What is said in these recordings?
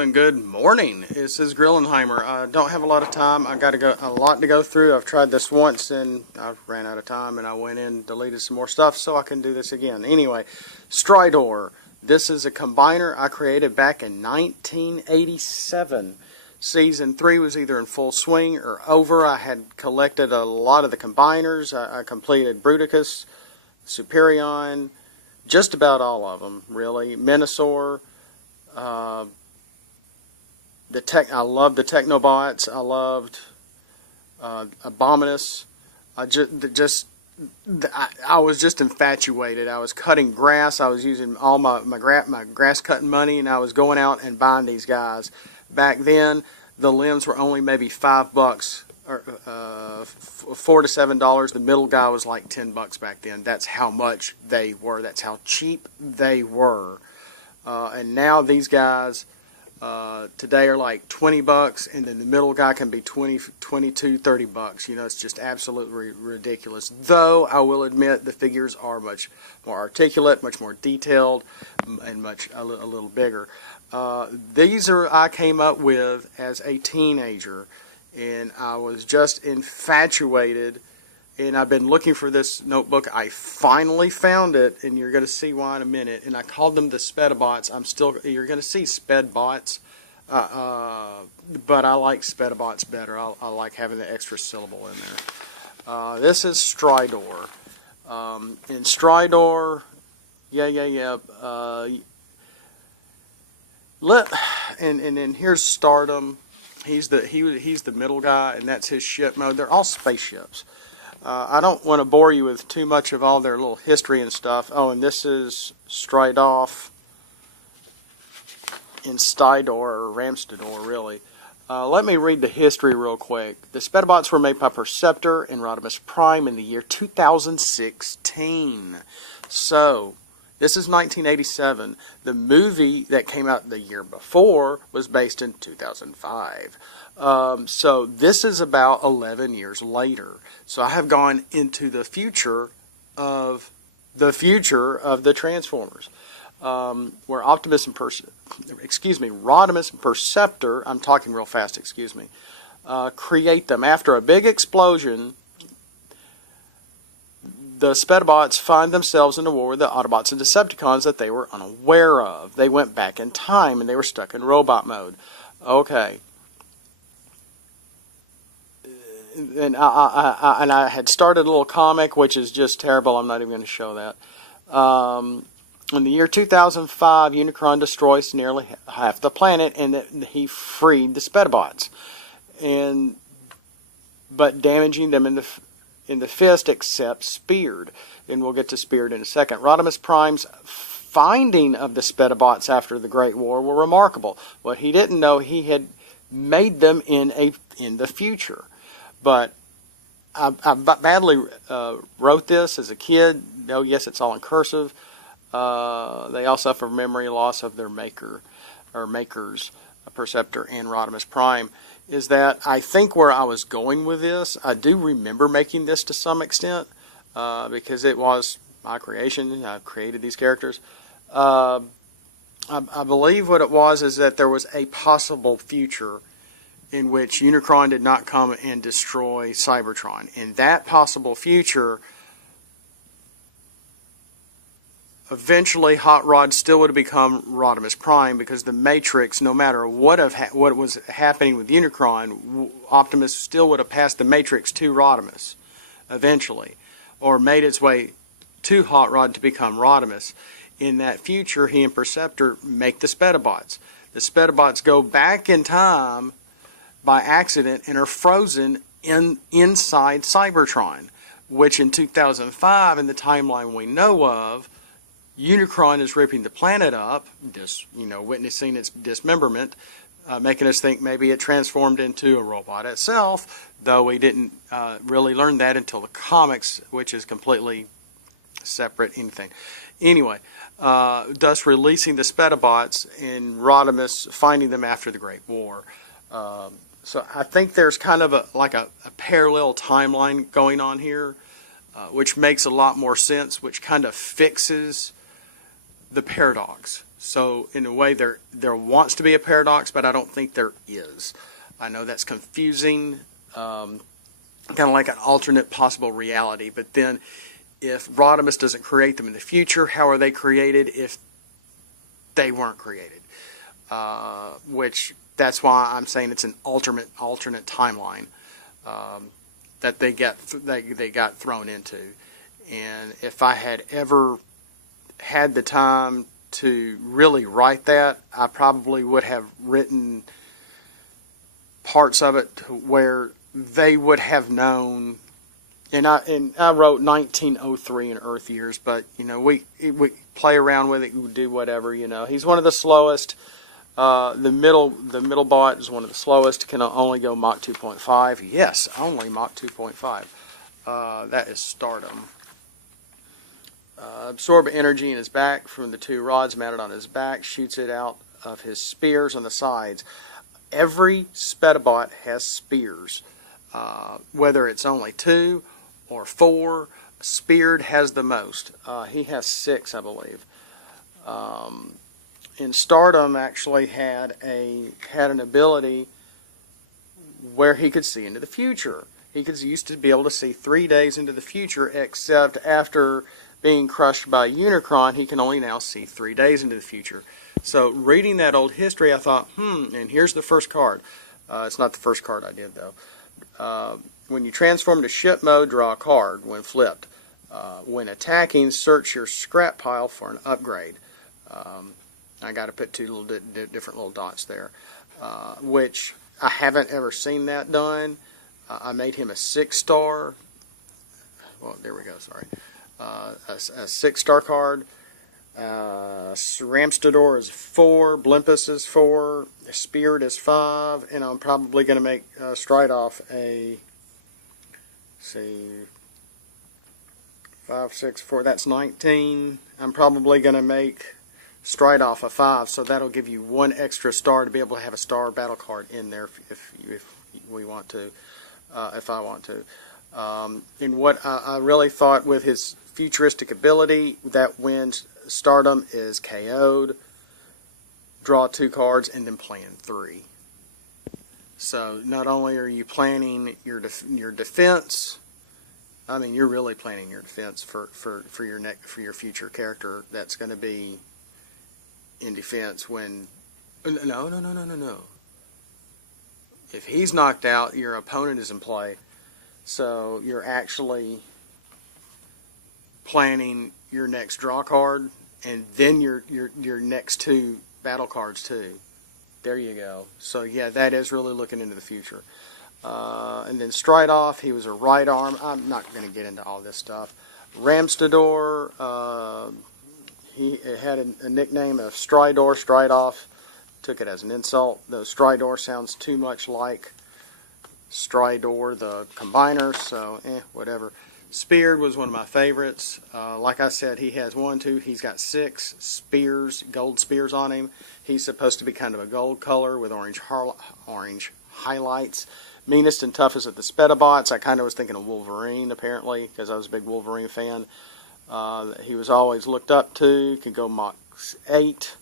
and good morning. This is Grillenheimer. I don't have a lot of time. I got a lot to go through. I've tried this once and I ran out of time, and I went in and deleted some more stuff so I can do this again. Anyway, Stridor. This is a combiner I created back in 1987. Season 3 was either in full swing or over. I had collected a lot of the combiners. I completed Bruticus, Superion, just about all of them, really. Minosaur. I loved the Technobots. I loved Abominus. I was just infatuated. I was cutting grass. I was using all my grass cutting money, and I was going out and buying these guys. Back then, the limbs were only maybe $5 or $4 to $7. The middle guy was like $10 back then. That's how much they were. That's how cheap they were. And now these guys today are like $20, and then the middle guy can be $22, $30. You know, it's just absolutely ridiculous. Though I will admit the figures are much more articulate, much more detailed, and a little bigger. These I came up with as a teenager, and I was just infatuated. And I've been looking for this notebook. I finally found it, and you're going to see why in a minute. And I called them the Spedabots. You're going to see Spedabots, but I like Spedabots better. I like having the extra syllable in there. This is Stridor. In Stridor, and then here's Stardom. He's the middle guy, and that's his ship mode. They're all spaceships. I don't want to bore you with too much of all their little history and stuff. Oh, and this is Stridoff in Stidor, or Ramstador, really. Let me read the history real quick. The Spedabots were made by Perceptor and Rodimus Prime in the year 2016. So, this is 1987. The movie that came out the year before was based in 2005. So this is about 11 years later. So I have gone into the future of the Transformers, where Rodimus and Perceptor, I'm talking real fast, create them. After a big explosion, the Spedabots find themselves in a war with the Autobots and Decepticons that they were unaware of. They went back in time, and they were stuck in robot mode. Okay. And I had started a little comic, which is just terrible. I'm not even going to show that. In the year 2005, Unicron destroys nearly half the planet, and he freed the Spedabots, but damaging them in the fist, except Speared. And we'll get to Speared in a second. Rodimus Prime's finding of the Spedabots after the Great War were remarkable. What he didn't know, he had made them in the future. But I badly wrote this as a kid. Oh, yes, it's all in cursive. They all suffer memory loss of their makers, Perceptor and Rodimus Prime. Is that I think where I was going with this, I do remember making this to some extent, because it was my creation, and I created these characters. I believe what it was is that there was a possible future in which Unicron did not come and destroy Cybertron. In that possible future, eventually Hot Rod still would have become Rodimus Prime, because the Matrix, no matter what was happening with Unicron, Optimus still would have passed the Matrix to Rodimus eventually, or made its way to Hot Rod to become Rodimus. In that future, he and Perceptor make the Spedabots. The Spedabots go back in time by accident and are frozen inside Cybertron, which in 2005, in the timeline we know of, Unicron is ripping the planet up, witnessing its dismemberment, making us think maybe it transformed into a robot itself, though we didn't really learn that until the comics, which is completely separate anything. Anyway, thus releasing the Spedabots and Rodimus finding them after the Great War. So I think there's kind of a parallel timeline going on here, which makes a lot more sense, which kind of fixes the paradox. So in a way, there wants to be a paradox, but I don't think there is. I know that's confusing, kind of like an alternate possible reality. But then, if Rodimus doesn't create them in the future, how are they created if they weren't created? Which that's why I'm saying it's an alternate timeline that they got thrown into. And if I had ever had the time to really write that, I probably would have written parts of it to where they would have known. And I wrote 1903 in Earth years, but you know we play around with it, we do whatever. You know, he's one of the slowest. The middle bot is one of the slowest. Can only go Mach 2.5. Yes, only Mach 2.5. That is Stardom. Absorb energy in his back from the two rods mounted on his back, shoots it out of his spears on the sides. Every Spedabot has spears, whether it's only 2 or 4. Speared has the most. He has 6, I believe. And Stardom actually had an ability where he could see into the future. He used to be able to see 3 days into the future, except after being crushed by Unicron, he can only now see 3 days into the future. So reading that old history, I thought, and here's the first card. It's not the first card I did, though. When you transform to ship mode, draw a card when flipped. When attacking, search your scrap pile for an upgrade. I got to put 2 different little dots there, which I haven't ever seen that done. I made him a 6-star. Well, there we go, sorry. A 6-star card. Ramstador is 4. Blimpus is 4. Spirit is 5. And I'm probably going to make Stridoff a, see, 5, 6, 4. That's 19. I'm probably going to make Stridoff a 5. So that'll give you 1 extra star to be able to have a star battle card in there if we want to. If I want to. And what I really thought with his futuristic ability, that when Stardom is KO'd, draw 2 cards and then plan 3. So not only are you planning your defense, I mean you're really planning your defense for your future character that's going to be in defense when no. If he's knocked out, your opponent is in play. So you're actually planning your next draw card and then your next 2 battle cards too. There you go. So yeah, that is really looking into the future. And then Stridoff, he was a right arm. I'm not going to get into all this stuff. Ramstador, he had a nickname of Stridoff. Took it as an insult, though Stridor sounds too much like Stridor, the combiner, so whatever. Speared was one of my favorites. Like I said, he has 1, 2, he's got 6 spears, gold spears on him. He's supposed to be kind of a gold color with orange highlights. Meanest and toughest of the Spedabots. I kind of was thinking of Wolverine, apparently, because I was a big Wolverine fan. He was always looked up to, could go Mach 8.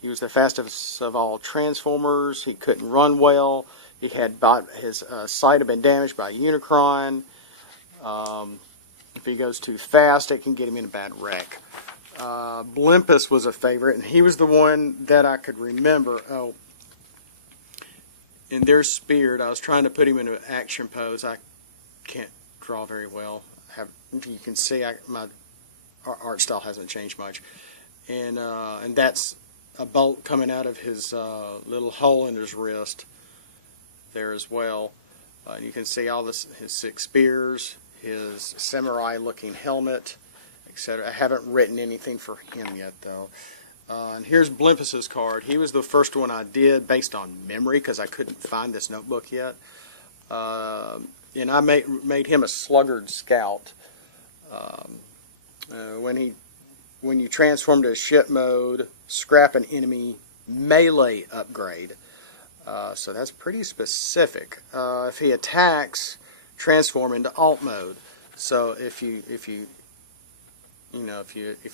He was the fastest of all Transformers. He couldn't run well. He had his sight had been damaged by Unicron. If he goes too fast, it can get him in a bad wreck. Blimpus was a favorite, and he was the one that I could remember. Oh, in their Speared, I was trying to put him into an action pose. I can't draw very well. You can see my art style hasn't changed much, and that's a bolt coming out of his little hole in his wrist there as well. You can see all his 6 spears, his samurai-looking helmet, etc. I haven't written anything for him yet, though. And here's Blimpus's card. He was the first one I did based on memory because I couldn't find this notebook yet. And I made him a Sluggard Scout. When you transform to ship mode, scrap an enemy melee upgrade. So that's pretty specific. If he attacks, transform into alt mode. So if you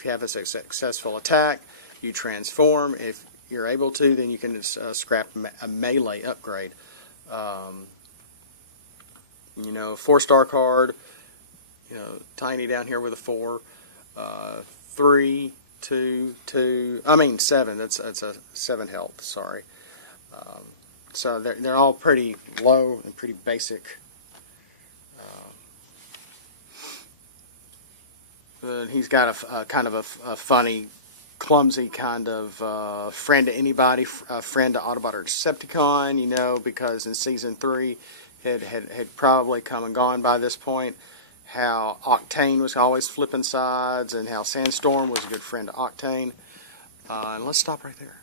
have a successful attack, you transform. If you're able to, then you can scrap a melee upgrade. You know, 4-star card, you know, tiny down here with a 4, 3, 2, 2, I mean 7, that's a 7 health, sorry. So they're all pretty low and pretty basic. He's got a kind of a funny, clumsy kind of friend to anybody, friend to Autobot or Decepticon, you know, because in Season 3 had probably come and gone by this point. How Octane was always flipping sides, and how Sandstorm was a good friend to Octane. And let's stop right there.